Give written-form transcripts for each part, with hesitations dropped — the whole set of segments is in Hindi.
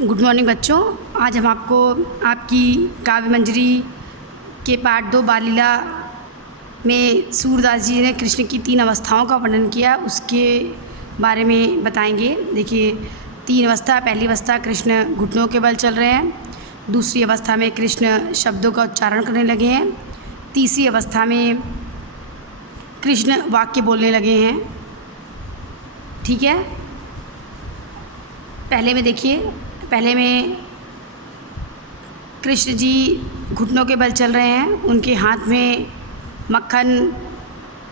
गुड मॉर्निंग बच्चों। आज हम आपको आपकी काव्य मंजरी के पाठ 2 बाल लीला में सूरदास जी ने कृष्ण की 3 अवस्थाओं का वर्णन किया, उसके बारे में बताएंगे। देखिए 3 अवस्था। पहली अवस्था कृष्ण घुटनों के बल चल रहे हैं। दूसरी अवस्था में कृष्ण शब्दों का उच्चारण करने लगे हैं। तीसरी अवस्था में कृष्ण वाक्य बोलने लगे हैं। ठीक है, पहले में कृष्ण जी घुटनों के बल चल रहे हैं। उनके हाथ में मक्खन,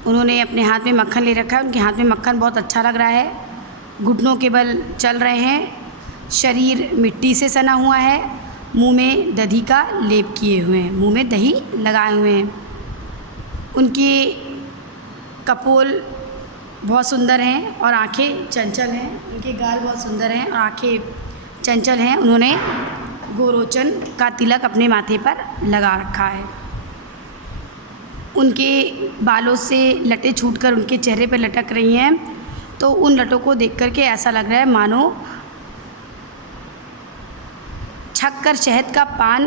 उन्होंने अपने हाथ में मक्खन ले रखा है। उनके हाथ में मक्खन बहुत अच्छा लग रहा है। घुटनों के बल चल रहे हैं। शरीर मिट्टी से सना हुआ है। मुंह में दही का लेप किए हुए हैं, मुंह में दही लगाए हुए हैं। उनके कपोल बहुत सुंदर हैं और आँखें चंचल हैं। उनके गाल बहुत सुंदर हैं और आँखें चंचल हैं। उन्होंने गोरोचन का तिलक अपने माथे पर लगा रखा है। उनके बालों से लटें छूटकर उनके चेहरे पर लटक रही हैं। तो उन लटों को देख कर के ऐसा लग रहा है मानो छक्कर शहद का पान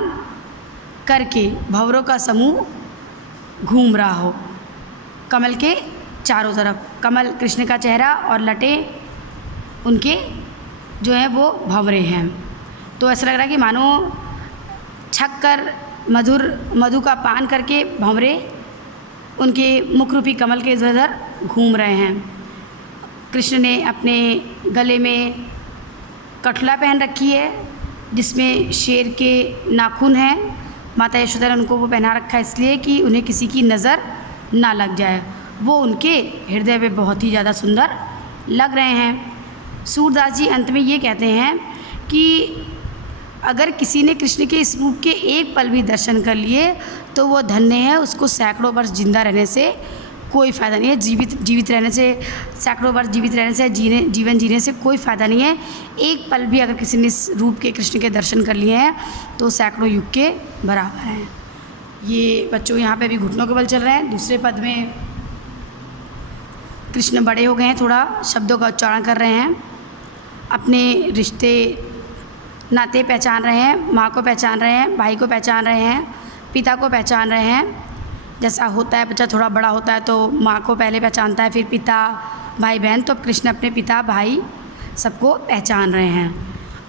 करके भंवरों का समूह घूम रहा हो। कमल के चारों तरफ कमल कृष्ण का चेहरा और लटें उनके जो हैं वो भंवरे हैं। तो ऐसा लग रहा है कि मानो छक्कर मधु का पान करके भंवरे उनके मुख रूपी कमल के इधर उधर घूम रहे हैं। कृष्ण ने अपने गले में कठुला पहन रखी है जिसमें शेर के नाखून हैं। माता यशोदा ने उनको वो पहना रखा है इसलिए कि उन्हें किसी की नज़र ना लग जाए। वो उनके हृदय पे बहुत ही ज़्यादा सुंदर लग रहे हैं। सूरदास जी अंत में ये कहते हैं कि अगर किसी ने कृष्ण के इस रूप के एक पल भी दर्शन कर लिए तो वो धन्य है। उसको सैकड़ों वर्ष जिंदा रहने से कोई फ़ायदा नहीं है। जीवित रहने से, सैकड़ों वर्ष जीवित रहने से, जीवन जीने से कोई फ़ायदा नहीं है। एक पल भी अगर किसी ने इस रूप के कृष्ण के दर्शन कर लिए हैं तो सैकड़ों युग के बराबर हैं। ये बच्चों यहाँ पे अभी घुटनों के बल चल रहे हैं। दूसरे पद में कृष्ण बड़े हो गए हैं, थोड़ा शब्दों का उच्चारण कर रहे हैं। अपने रिश्ते नाते पहचान रहे हैं। माँ को पहचान रहे हैं, भाई को पहचान रहे हैं, पिता को पहचान रहे हैं। जैसा होता है बच्चा थोड़ा बड़ा होता है तो माँ को पहले पहचानता है, फिर पिता, भाई बहन। तो अब कृष्ण अपने पिता भाई सबको पहचान रहे हैं।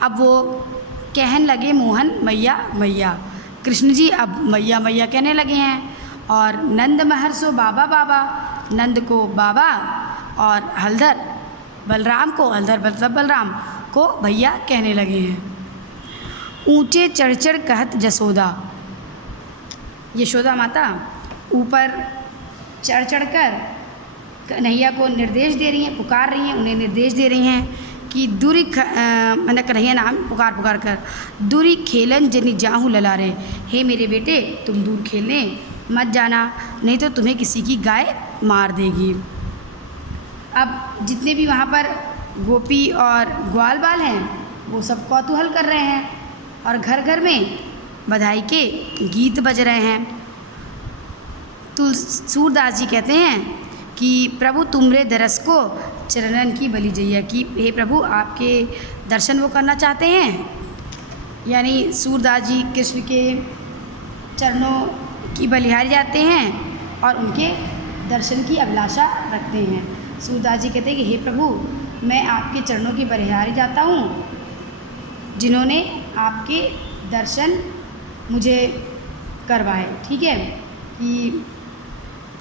अब वो कहने लगे मोहन मैया मैया। कृष्ण जी अब मैया मैया कहने लगे हैं। और नंद महर्षो बाबा बाबा, नंद को बाबा और हलधर बलराम को, हलधर मतलब बलराम को भैया कहने लगे हैं। ऊंचे चढ़ चढ़ कहत जसोदा, यशोदा माता ऊपर चढ़ चढ़ कर कन्हैया को निर्देश दे रही हैं, पुकार रही हैं, उन्हें निर्देश दे रही हैं कि दूरी मैंने कन्हैया नाम पुकार कर दूरी खेलन जनी जाहू लला रे। हे मेरे बेटे तुम दूर खेलने मत जाना, नहीं तो तुम्हें किसी की गाय मार देगी। अब जितने भी वहाँ पर गोपी और ग्वाल बाल हैं वो सब कौतूहल कर रहे हैं और घर घर में बधाई के गीत बज रहे हैं। सूरदास जी कहते हैं कि प्रभु तुमरे दरस को चरणन की बलि जैया, कि हे प्रभु आपके दर्शन वो करना चाहते हैं। यानी सूरदास जी कृष्ण के चरणों की बलिहारी जाते हैं और उनके दर्शन की अभिलाषा रखते हैं। सूरदास जी कहते हैं कि हे प्रभु मैं आपके चरणों की बलिहारी जाता हूँ जिन्होंने आपके दर्शन मुझे करवाए। ठीक है, कि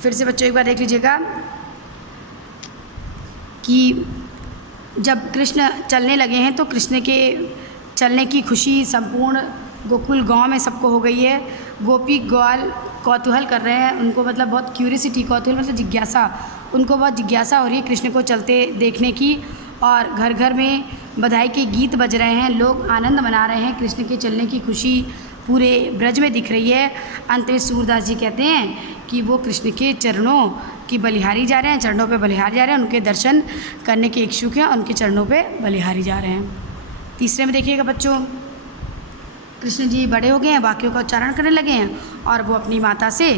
फिर से बच्चों एक बार देख लीजिएगा कि जब कृष्ण चलने लगे हैं तो कृष्ण के चलने की खुशी संपूर्ण गोकुल गांव में सबको हो गई है। गोपी ग्वाल कौतूहल कर रहे हैं, उनको मतलब बहुत क्यूरियसिटी, कौतूहल मतलब जिज्ञासा, उनको बहुत जिज्ञासा हो रही है कृष्ण को चलते देखने की। और घर घर में बधाई के गीत बज रहे हैं, लोग आनंद मना रहे हैं। कृष्ण के चलने की खुशी पूरे ब्रज में दिख रही है। अंत में सूरदास जी कहते हैं कि वो कृष्ण के चरणों की बलिहारी जा रहे हैं, चरणों पे बलिहारी जा रहे हैं, उनके दर्शन करने के इच्छुक हैं, उनके चरणों पे बलिहारी जा रहे हैं। तीसरे में देखिएगा बच्चों, कृष्ण जी बड़े हो गए हैं, वाक्यों का उच्चारण करने लगे हैं और वो अपनी माता से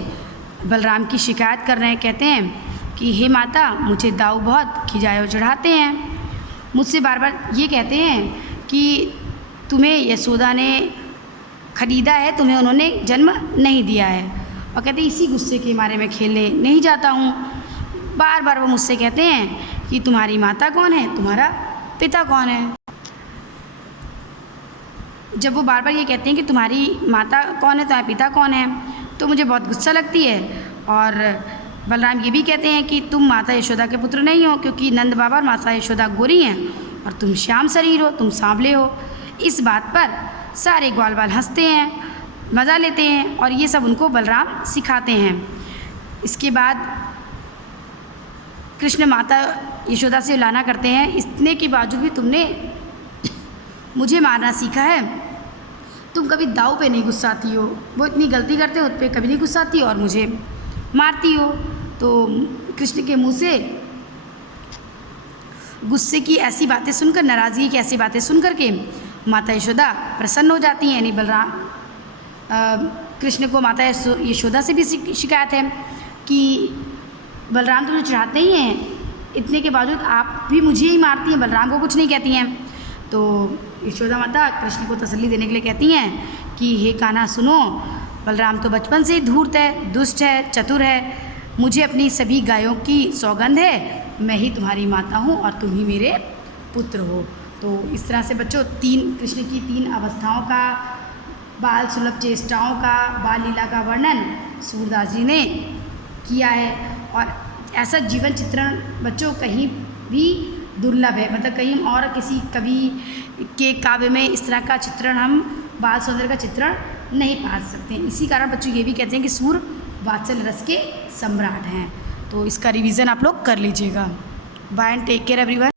बलराम की शिकायत कर रहे हैं। कहते हैं कि हे माता मुझे दाऊ बहुत खिजाए चढ़ाते हैं, मुझसे बार बार ये कहते हैं कि तुम्हें यशोदा ने खरीदा है, तुम्हें उन्होंने जन्म नहीं दिया है। और कहते इसी गुस्से के मारे मैं खेलने नहीं जाता हूँ। बार बार वो मुझसे कहते हैं कि तुम्हारी माता कौन है, तुम्हारा पिता कौन है। जब वो बार बार ये कहते हैं कि तुम्हारी माता कौन है, तुम्हारा पिता कौन है, तो मुझे बहुत गुस्सा लगती है। और बलराम ये भी कहते हैं कि तुम माता यशोदा के पुत्र नहीं हो, क्योंकि नंद बाबा और माता यशोदा गोरी हैं और तुम श्याम शरीर हो, तुम सांवले हो। इस बात पर सारे ग्वाल बाल हंसते हैं, मज़ा लेते हैं और ये सब उनको बलराम सिखाते हैं। इसके बाद कृष्ण माता यशोदा से लाना करते हैं, इतने के बावजूद भी तुमने मुझे मारना सीखा है, तुम कभी दाव पे नहीं गुस्साती हो, वो इतनी गलती करते हो उस पर कभी नहीं गुस्साती हो और मुझे मारती हो। तो कृष्ण के मुंह से गुस्से की ऐसी बातें सुनकर, नाराज़गी की ऐसी बातें सुन कर के माता यशोदा प्रसन्न हो जाती हैं। यानी बलराम कृष्ण को माता यशोदा से भी शिकायत है कि बलराम तो मुझे चढ़ाते ही हैं, इतने के बावजूद आप भी मुझे ही मारती हैं, बलराम को कुछ नहीं कहती हैं। तो यशोदा माता कृष्ण को तसल्ली देने के लिए कहती हैं कि हे कान्हा सुनो, बलराम तो बचपन से ही धूर्त है, दुष्ट है, चतुर है, मुझे अपनी सभी गायों की सौगंध है, मैं ही तुम्हारी माता हूँ और तुम ही मेरे पुत्र हो। तो इस तरह से बच्चों कृष्ण की 3 अवस्थाओं का, बाल सुलभ चेष्टाओं का, बाल लीला का वर्णन सूरदास जी ने किया है। और ऐसा जीवन चित्रण बच्चों कहीं भी दुर्लभ है, मतलब कहीं और किसी कवि के काव्य में इस तरह का चित्रण, हम बाल सौंदर्य का चित्रण नहीं पा सकते हैं। इसी कारण बच्चों ये भी कहते हैं कि सूर वात्सल्य रस के सम्राट हैं। तो इसका रिवीजन आप लोग कर लीजिएगा। Bye and take care everyone.